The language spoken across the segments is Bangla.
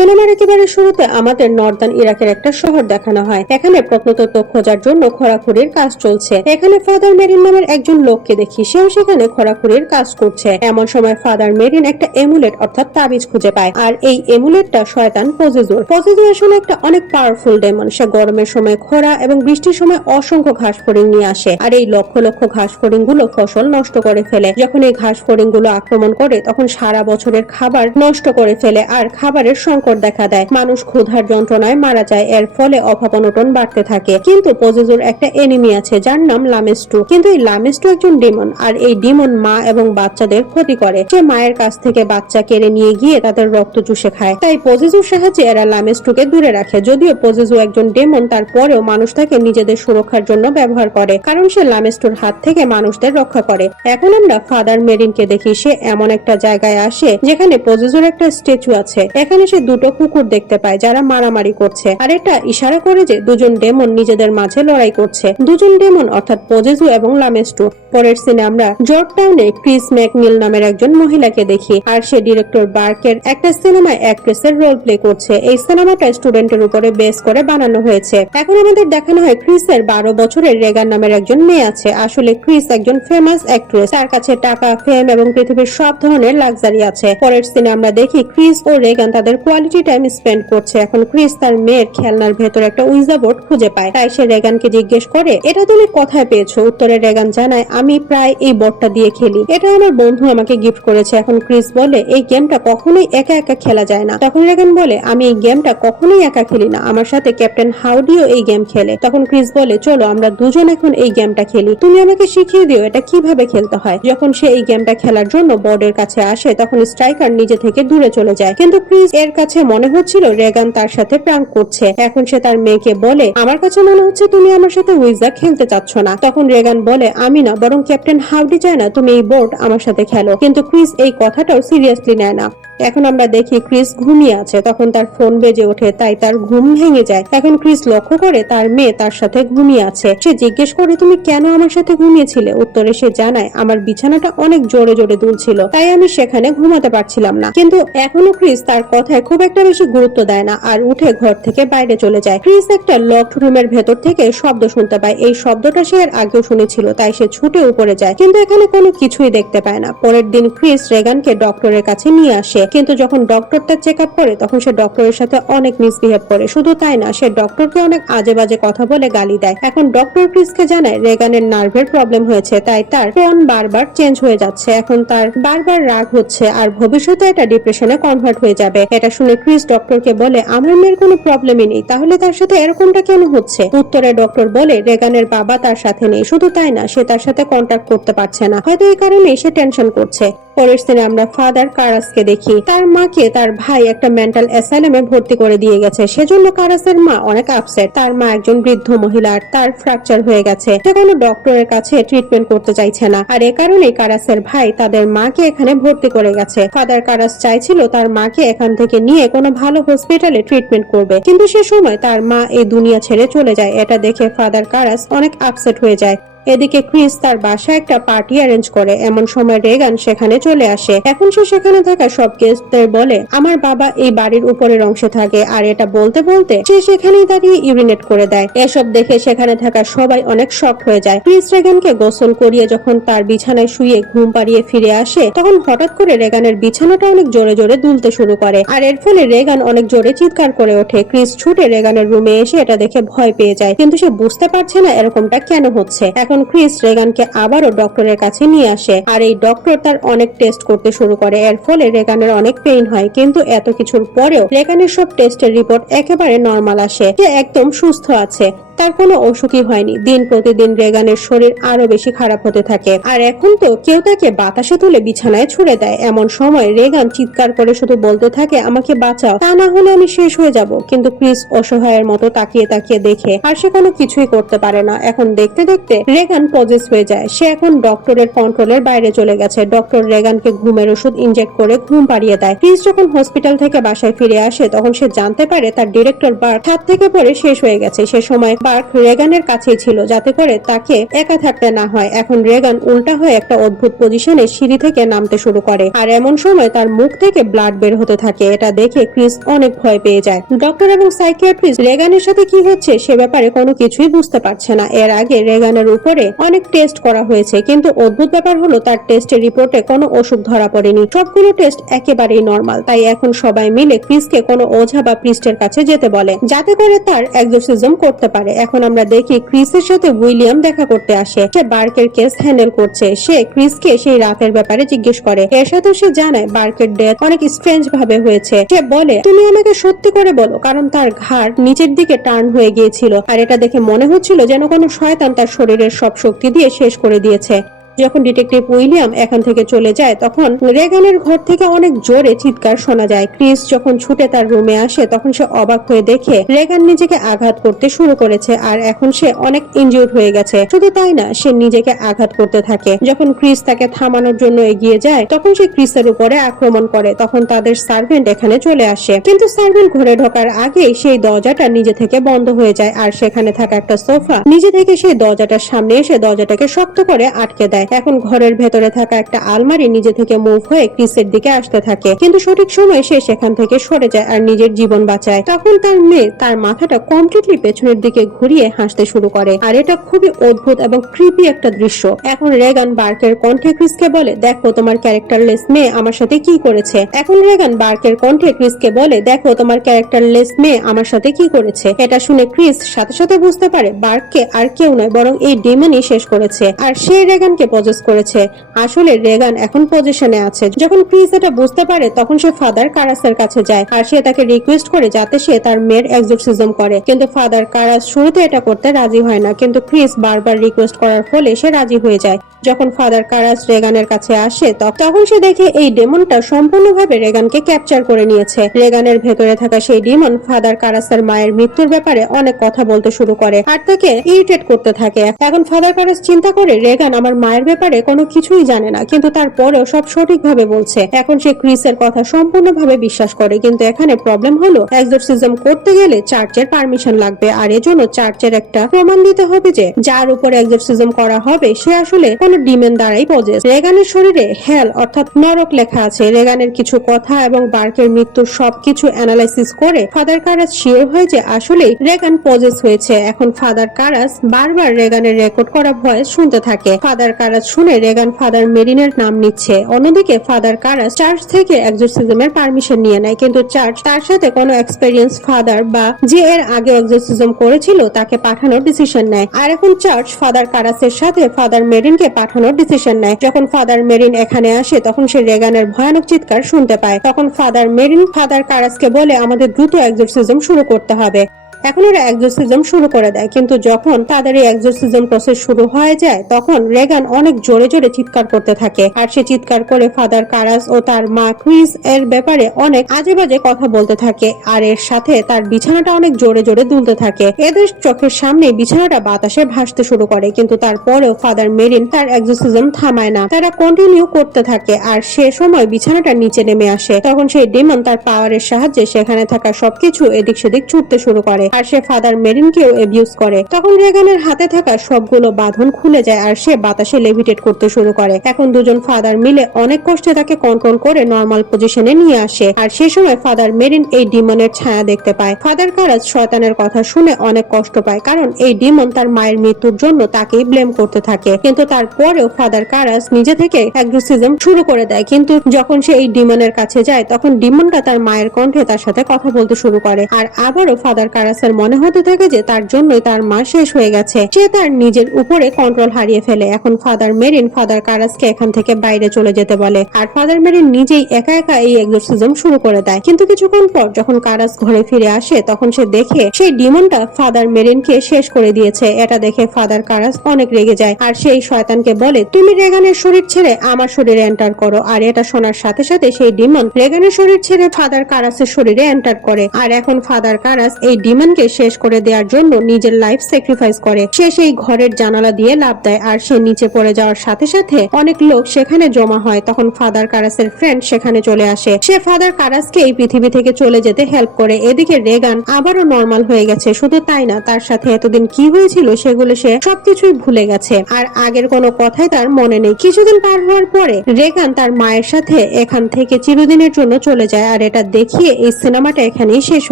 সিনেমার একেবারে শুরুতে আমাদের নর্দার্ন ইরাকের একটা শহর দেখানো হয়। এখানে প্রত্নতত্ত্ব খোঁজার জন্য খোঁড়াখুড়ির কাজ চলছে। এখানে ফাদার মেরিন নামের একজন লোককে দেখি, সেও সেখানে খোঁড়াখুড়ির কাজ করছে। এমন সময় ফাদার মেরিন একটা এমুলেট অর্থাৎ তাবিজ খুঁজে পায়, আর এই এমুলেটটা শয়তান পজিজুর। পজিজুর আসলে একটা অনেক পাওয়ারফুল ডেমন। সে গরমের সময় খরা এবং বৃষ্টির সময় অসংখ্য ঘাস ফড়িং নিয়ে আসে, আর এই লক্ষ লক্ষ ঘাস ফড়িং গুলো ফসল নষ্ট করে ফেলে। যখন এই ঘাস ফড়িং গুলো আক্রমণ করে তখন সারা বছরের খাবার নষ্ট করে ফেলে, আর খাবারের সংকট দেখা দেয়। মানুষ ক্ষুধার যন্ত্রণায় মারা যায়। এর ফলে অভাব অনটন বাড়তে থাকে। কিন্তু পজিজুর একটা এনিমি আছে যার নাম লামেস্টু। কিন্তু এই লামেস্টু একজন ডিমন, আর এই ডিমন মা এবং বাচ্চাদের ক্ষতি করে। সে মায়ের কাছ থেকে বাচ্চা কেড়ে নিয়ে গিয়ে তাদের রক্ত চুষে খায়। তাই পজিজুর সাহায্যে এরা লামেস্টুকে দূরে রাখে। যদিও পজিজু একজন ডেমন, তারপরেও মানুষ তাকে নিজেদের সুরক্ষার জন্য ব্যবহার করে, কারণ সে লামেস্টুর হাত থেকে মানুষদের রক্ষা করে। এখন আমরা ফাদার মেরিনকে দেখি। সে এমন একটা জায়গায় আসে যেখানে পজিজুর একটা স্ট্যাচু আছে। এখানে সে দুটো কুকুর দেখতে পায় যারা মারামারি করছে, আর এটা ইশারা করে যে দুজন ডেমন নিজেদের মাঝে লড়াই করছে। দুজন ডেমন অর্থাৎ পজিজু এবং লামেস্টু। পরের সিনে আমরা জর্জ টাউনে ক্রিস ম্যাকনিল নামের একজন মহিলাকে দেখি, আর সে ডিরেক্টর বার্কের একটা সিনেমায় অ্যাক্ট্রেসের রোল প্লে করছে। এই সিনেমাটা স্টুডেন্টের উপরে বেস করে বানানো হয়েছে। এখন আমাদের দেখানো হয় ক্রিসের 12 বছরের রেগান নামের একজন মেয়ে আছে। আসলে ক্রিস একজন ফেমাস অ্যাক্ট্রেস। তার কাছে টাকা, ফেম এবং পৃথিবীর সব ধরনের লাক্সারি আছে। পরের সিনে আমরা দেখি ক্রিস ও রেগান তাদের কোয়ালিটি টাইম স্পেন্ড করছে। এখন ক্রিস তার মেয়ের খেলনার ভেতর একটা উইজা বোর্ড খুঁজে পায়। তাই সে রেগানকে জিজ্ঞেস করে, এটা তুমি কোথায় পেয়েছো? উত্তরে রেগান জানায়, আমি প্রায় এই বোর্ডটা দিয়ে খেলি। এটা আমার বন্ধু আমাকে গিফট করেছে। এখন ক্রিস বলে, এই গেমটা কখনোই একা একা খেলা যায় না। তখন রেগান বলে, আমি এই গেমটা কখনোই একা খেলি না, আমার সাথে ক্যাপ্টেন হাউডিও এই গেম খেলে। তখন ক্রিস বলে, চলো আমরা দুজন এখন এই গেমটা খেলি, তুমি আমাকে শিখিয়ে দিও এটা কিভাবে খেলতে হয়। যখন সে এই গেমটা খেলার জন্য বোর্ডের কাছে আসে তখন স্ট্রাইকার নিজে থেকে দূরে চলে যায়। কিন্তু ক্রিস এর কাছে মনে হচ্ছিল রেগান তার সাথে প্র্যাঙ্ক করছে। এখন সে তার মেয়েকে বলে, আমার কাছে মনে হচ্ছে তুমি আমার সাথে উইজা খেলতে চাচ্ছ না। তখন রেগান বলে, আমি না, বরং ক্যাপ্টেন হাউডি চায় না তুমি এই বোর্ড আমার সাথে খেলো। কিন্তু ক্রিস এই কথাটাও সিরিয়াসলি নেয় না। এখন আমরা দেখি ক্রিস ঘুমিয়ে আছে। তখন তার ফোন বেজে ওঠে, তাই তার ঘুম ভেঙে যায়। এখন ক্রিস লক্ষ্য করে তার মেয়ে তার সাথে ঘুমিয়ে আছে। সে জিজ্ঞেস করে, তুমি কেন আমার সাথে ঘুমিয়েছিলে? উত্তরে সে জানায়, আমার বিছানাটা অনেক জোরে জোরে দুলছিল, তাই আমি সেখানে ঘুমাতে পারছিলাম না। কিন্তু এখনো ক্রিস তার কথায় খুব একটা বেশি গুরুত্ব দেয় না, আর উঠে ঘর থেকে বাইরে চলে যায়। ক্রিস একটা লকড রুমের ভেতর থেকে শব্দ শুনতে পায়। এই শব্দটা সে এর আগেও শুনেছিল, তাই সে ছুটে উপরে যায়, কিন্তু এখানে কোনো কিছুই দেখতে পায় না। পরের দিন ক্রিস রেগানকে ডক্টরের কাছে নিয়ে আসে, কিন্তু যখন ডক্টর তার চেক আপ করে তখন সে ডক্টরের সাথে অনেক মিসবিহেভ করে। শুধু তাই না, সে ডক্টরকে অনেক আজে বাজে কথা বলে গালি দেয়। এখন ডক্টর ক্রিসকে জানায় রেগানের নার্ভের প্রবলেম হয়েছে, তাই তার টোন বারবার চেঞ্জ হয়ে যাচ্ছে। এখন তার বারবার রাগ হচ্ছে, আর ভবিষ্যতে এটা ডিপ্রেশনে কনভার্ট হয়ে যাবে। এটা শুনে ক্রিস ডক্টরকে বলে, আমার মেয়ের কোনো প্রবলেমই নেই, তাহলে তার সাথে এরকমটা কেন হচ্ছে? উত্তরে ডক্টর বলে, রেগানের বাবা তার সাথে নেই। শুধু তাই না, সে তার সাথে কন্ট্যাক্ট করতে পারছে না, হয়তো এই কারণে সে টেনশন করছে। পরের দিনে আমরা ফাদার কারাসকে দেখি। তার মাকে তার ভাই একটা মেন্টাল অ্যাসাইলামে ভর্তি করে দিয়ে গেছে, সেজন্য কারাসের মা অনেক আপসেট। তার মা একজন বৃদ্ধ মহিলা, আর তার ফ্র্যাকচার হয়ে গেছে। সে কোনো ডক্টরের কাছে ট্রিটমেন্ট করতে চাইছে না, আর এ কারণেই কারাসের ভাই তাদের মাকে এখানে ভর্তি করে গেছে। ফাদার কারাস চাইছিল তার মাকে এখান থেকে নিয়ে কোনো ভালো হসপিটালে ট্রিটমেন্ট করবে, কিন্তু সে সময় তার মা এই দুনিয়া ছেড়ে চলে যায়। এটা দেখে ফাদার কারাস অনেক আপসেট হয়ে যায়। এদিকে ক্রিস তার বাসায় একটা পার্টি অ্যারেঞ্জ করে। এমন সময় রেগান সেখানে চলে আসে। এখন সে সেখানে থাকা সব গেস্টদের বলে, আমার বাবা এই বাড়ির উপরের অংশে থাকে, আর এটা বলতে বলতে সে সেখানেই দাঁড়িয়ে ইউরিনেট করে দেয়। এসব দেখে সেখানে থাকা সবাই অনেক শক হয়ে যায়। ক্রিস রেগানকে গোসল করিয়ে যখন তার বিছানায় শুয়ে ঘুম পাড়িয়ে ফিরে আসে, তখন হঠাৎ করে রেগানের বিছানাটা অনেক জোরে জোরে দুলতে শুরু করে, আর এর ফলে রেগান অনেক জোরে চিৎকার করে ওঠে। ক্রিস ছুটে রেগানের রুমে এসে এটা দেখে ভয় পেয়ে যায়, কিন্তু সে বুঝতে পারছে না এরকমটা কেন হচ্ছে। এখন ক্রিস রেগানকে আবারও ডক্টরের কাছে নিয়ে আসে, আর এই ডক্টর তার অনেক টেস্ট করতে শুরু করে। এর ফলে রেগানের অনেক পেইন হয়, কিন্তু এত কিছুর পরেও রেগানের সব টেস্টের রিপোর্ট একেবারে নরমাল আসে। সে একদম সুস্থ আছে, তার কোনো অসুখই হয়নি। দিন প্রতিদিন রেগানের শরীর আরো বেশি খারাপ হতে থাকে, আর এখন তো কেউ তাকে বাতাসে তুলে বিছানায় ছুড়ে দেয়। এমন সময় রেগান চিৎকার করে শুধু বলতে থাকে, আমাকে বাঁচাও, তা না হলে আমি শেষ হয়ে যাব। কিন্তু ক্রিস অসহায়ের মতো তাকিয়ে তাকিয়ে দেখে, আর সে কোনো কিছুই করতে পারে না। এখন দেখতে দেখতে রেগান পজেস হয়ে যায়। সে এখন ডক্টরের কন্ট্রোলের বাইরে চলে গেছে। ডক্টর রেগানকে ঘুমের ওষুধ ইনজেক্ট করে ঘুম পাড়িয়ে দেয়। ক্রিস যখন হসপিটাল থেকে বাসায় ফিরে আসে তখন সে জানতে পারে তার ডিরেক্টর বার্ক ছাদ থেকে পড়ে শেষ হয়ে গেছে। সে সময় বার্ক রেগানের কাছেই ছিল যাতে করে তাকে একা থাকতে না হয়। এখন রেগান উল্টা হয়ে একটা অদ্ভুত পজিশনে সিঁড়ি থেকে নামতে শুরু করে, আর এমন সময় তার মুখ থেকে ব্লাড বের হতে থাকে। এটা দেখে ক্রিস অনেক ভয় পেয়ে যায়। ডক্টর এবং সাইকিয়াট্রিস্ট রেগানের সাথে কি হচ্ছে সে ব্যাপারে কোনো কিছুই বুঝতে পারছে না। এর আগে রেগানের উপরে অনেক টেস্ট করা হয়েছে, কিন্তু অদ্ভুত ব্যাপার হলো তার টেস্টের রিপোর্টে কোনো অসুখ ধরা পড়েনি। সবগুলো টেস্ট একেবারেই নরমাল। তাই এখন সবাই মিলে ক্রিসকে কোনো ওঝা বা প্রিস্টের কাছে যেতে বলে যাতে করে তার এক্সোরসিজম করতে পারে। এখন আমরা দেখি ক্রিসের সাথে উইলিয়াম দেখা করতে আসে। সে বার্কের কেস হ্যান্ডেল করছে। সে ক্রিসকে সেই রাতের ব্যাপারে জিজ্ঞেস করে। এর সাথেও সে জানায় বার্কের ডেথ অনেক স্ট্রেঞ্জ ভাবে হয়েছে। সে বলে, তুমি আমাকে সত্যি করে বলো, কারণ তার ঘাড় নিচের দিকে টার্ন হয়ে গিয়েছিল আর এটা দেখে মনে হচ্ছিল যেন কোনো শয়তান তার শরীরের সব শক্তি দিয়ে শেষ করে দিয়েছে। যখন ডিটেকটিভ উইলিয়াম এখান থেকে চলে যায় তখন রেগানের ঘর থেকে অনেক জোরে চিৎকার শোনা যায়। ক্রিস যখন ছুটে তার রুমে আসে তখন সে অবাক হয়ে দেখে রেগান নিজেকে আঘাত করতে শুরু করেছে, আর এখন সে অনেক ইনজিউরড হয়ে গেছে। শুধু তাই না, সে নিজেকে আঘাত করতে থাকে। যখন ক্রিস তাকে থামানোর জন্য এগিয়ে যায় তখন সে ক্রিসের উপরে আক্রমণ করে। তখন তাদের সার্ভেন্ট এখানে চলে আসে, কিন্তু সার্ভেন্ট ঘরে ঢোকার আগেই সেই দরজাটা নিজে থেকে বন্ধ হয়ে যায়, আর সেখানে থাকা একটা সোফা নিজে থেকে সেই দরজাটার সামনে এসে দরজাটাকে শক্ত করে আটকে দেয়। এখন ঘরের ভেতরে থাকা একটা আলমারি নিজে থেকে মুভ হয়ে ক্রিসের দিকে আসতে থাকে, কিন্তু সঠিক সময় সে সেখান থেকে সরে যায় আর নিজের জীবন বাঁচায়। তখন তার মেয়ে তার মাথাটা কমপ্লিটলি পেছনের দিকে ঘুরিয়ে হাসতে শুরু করে, আর এটা খুবই অদ্ভুত এবং ক্রিপি একটা দৃশ্য। এখন রেগান বার্কের কণ্ঠে ক্রিসকে বলে, দেখো তোমার ক্যারেক্টারলেস মেয়ে আমার সাথে কি করেছে। এখন রেগান বার্কের কণ্ঠে ক্রিসকে বলে, দেখো তোমার ক্যারেক্টারলেস মেয়ে আমার সাথে কি করেছে। এটা শুনে ক্রিস সাথে সাথে বুঝতে পারে বার্ককে আর কেউ নয় বরং এই ডিমনই শেষ করেছে, আর সে রেগানকে পজেস করেছে। আসলে রেগান এখন পজিশনে আছে। যখন ক্রিস এটা বুঝতে পারে তখন সে ফাদার কারাসের কাছে যায় আর সে তাকে রিকোয়েস্ট করে যাতে সে তার মেয়ের এক্সোরসিজম করে, কিন্তু ফাদার কারাস শুরুতে এটা করতে রাজি হয় না, কিন্তু ক্রিস বারবার রিকোয়েস্ট করার ফলে সে রাজি হয়ে যায়। যখন ফাদার কারাস রেগানের কাছে আসে তখন সে দেখে এই ডেমনটা সম্পূর্ণভাবে রেগানকে ক্যাপচার করে নিয়েছে। রেগানের ভেতরে থাকা সেই ডেমন ফাদার কারাসের মায়ের মৃত্যুর ব্যাপারে অনেক কথা বলতে শুরু করে আর তাকে ইরিটেট করতে থাকে। এখন ফাদার কারাস চিন্তা করে রেগান আমার মায়ের ব্যাপারে কোনো কিছুই জানে না, কিন্তু তারপরেও সব সঠিকভাবে বলছে। এখন সে ক্রিসের কথা সম্পূর্ণভাবে বিশ্বাস করে, কিন্তু এখানে প্রবলেম হলো এক্সোরসিজম করতে গেলে চার্চের পারমিশন লাগবে, আর এজন্য চার্চের একটা প্রমাণ দিতে হবে যে যার উপর এক্সোরসিজম করা হবে সে আসলে কোন ডিমন দ্বারাই পজেস। রেগানের শরীরে হেল অর্থাৎ নরক লেখা আছে। রেগানের কিছু কথা এবং বার্কের মৃত্যুর সবকিছু অ্যানালাইসিস করে ফাদার কারাস শিওর হয় যে আসলে রেগান পজেস হয়েছে। এখন ফাদার কারাস বারবার রেগানের রেকর্ড করা ভয়েস শুনতে থাকে। ফাদার কারাস শুনে রেগান ফাদার মেরিনের নাম নিচ্ছে। অন্যদিকে ফাদার কারাস চার্চ থেকে এক্সোরসিজমের পারমিশন নিয়ে নেয়, কিন্তু চার্চ তার সাথে কোনো এক্সপেরিয়েন্স ফাদার বা যে এর আগে এক্সোরসিজম করেছিল তাকে পাঠানোর ডিসিশন নেয়। আর এখন চার্চ ফাদার কারাসের সাথে ফাদার মেরিনকে পাঠানোর ডিসিশন নেয়। যখন ফাদার মেরিন এখানে আসে তখন সে রেগানের ভয়ানক চিৎকার শুনতে পায়। তখন ফাদার মেরিন ফাদার কারাসকে বলে আমাদের দ্রুত এক্সোরসিজম শুরু করতে হবে। এখন ওরা এক্সোরসিজম শুরু করে দেয়, কিন্তু যখন তাদের এই এক্সোরসিজম প্রসেস শুরু হয়ে যায় তখন রেগান অনেক জোরে জোরে চিৎকার করতে থাকে, আর সে চিৎকার করে ফাদার কারাস ও তার মা ক্রিস এর ব্যাপারে অনেক আজে বাজে কথা বলতে থাকে, আর এর সাথে তার বিছানাটা অনেক জোরে জোরে দুলতে থাকে। এদের চোখের সামনে বিছানাটা বাতাসে ভাসতে শুরু করে, কিন্তু তারপরেও ফাদার মেরিন তার এক্সোরসিজম থামায় না। তারা কন্টিনিউ করতে থাকে, আর সে সময় বিছানাটা নিচে নেমে আসে। তখন সেই ডেমন তার পাওয়ারের সাহায্যে সেখানে থাকা সবকিছু এদিক সেদিক ছুটতে শুরু করে, আর সে ফাদার মেরিনকেও অ্যাবিউজ করে। তখন রেগানের হাতে থাকা সবগুলো বাঁধন খুলে যায় আর সে বাতাসে লেভিটেট করতে শুরু করে। এখন দুজন ফাদার মিলে অনেক কষ্টে তাকে কন্ট্রোল করে নরমাল পজিশনে নিয়ে আসে, আর সে সময় ফাদার মেরিন এই ডিমনের ছায়া দেখতে পায়। ফাদার কারাস শয়তানের কথা শুনে অনেক কষ্ট পায়, কারণ এই ডিমন তার মায়ের মৃত্যুর জন্য তাকেই ব্লেম করতে থাকে, কিন্তু তারপরেও ফাদার কারাস নিজে থেকে এক্সোরসিজম শুরু করে দেয়। কিন্তু যখন সে এই ডিমনের কাছে যায় তখন ডিমনটা তার মায়ের কণ্ঠে তার সাথে কথা বলতে শুরু করে, আর আবারও ফাদার কারাসের মনে হতে থাকে যে তার জন্যই তার মা শেষ হয়ে গেছে। সে তার নিজের উপরে কন্ট্রোল হারিয়ে ফেলে। এখন ফাদার মেরিন ফাদার কারাসকে এখান থেকে বাইরে চলে যেতে বলে, আর ফাদার মেরিন নিজেই একা একা এই এক্সোরসিজম শুরু করে দেয়। কিন্তু কিছুক্ষণ পর যখন কারাস ঘরে ফিরে আসে তখন সে দেখে সেই ডিমনটা ফাদার মেরিনকে শেষ করে দিয়েছে। এটা দেখে ফাদার কারাস অনেক রেগে যায়, আর সেই শয়তানকে বলে তুমি রেগানের শরীর ছেড়ে আমার শরীরে এন্টার করো। আর এটা শোনার সাথে সাথে সেই ডিমন রেগানের শরীর ছেড়ে ফাদার কারাসের শরীরে এন্টার করে, আর এখন ফাদার কারাস এই ডিমন রেগানকে শেষ করে দেওয়ার জন্য নিজের লাইফ স্যাক্রিফাইস করে। সে সেই ঘরের জানালা দিয়ে লাফ দেয় আর সে নিচে পড়ে যাওয়ার সাথে সাথে অনেক লোক সেখানে জমা হয়। তখন ফাদার কারাসের ফ্রেন্ড সেখানে চলে আসে। সে ফাদার কারাসকে এই পৃথিবী থেকে চলে যেতে হেল্প করে। এদিকে রেগান আবারও নর্মাল হয়ে গেছে। শুধু তাই না, তার সাথে এতদিন কি হয়েছিল সেগুলো সে সবকিছুই ভুলে গেছে আর আগের কোনো কথাই তার মনে নেই। কিছুদিন পার হওয়ার পরে রেগান তার মায়ের সাথে এখান থেকে চিরদিনের জন্য চলে যায় আর এটা দেখিয়ে এই সিনেমাটা এখানেই শেষ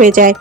হয়ে যায়।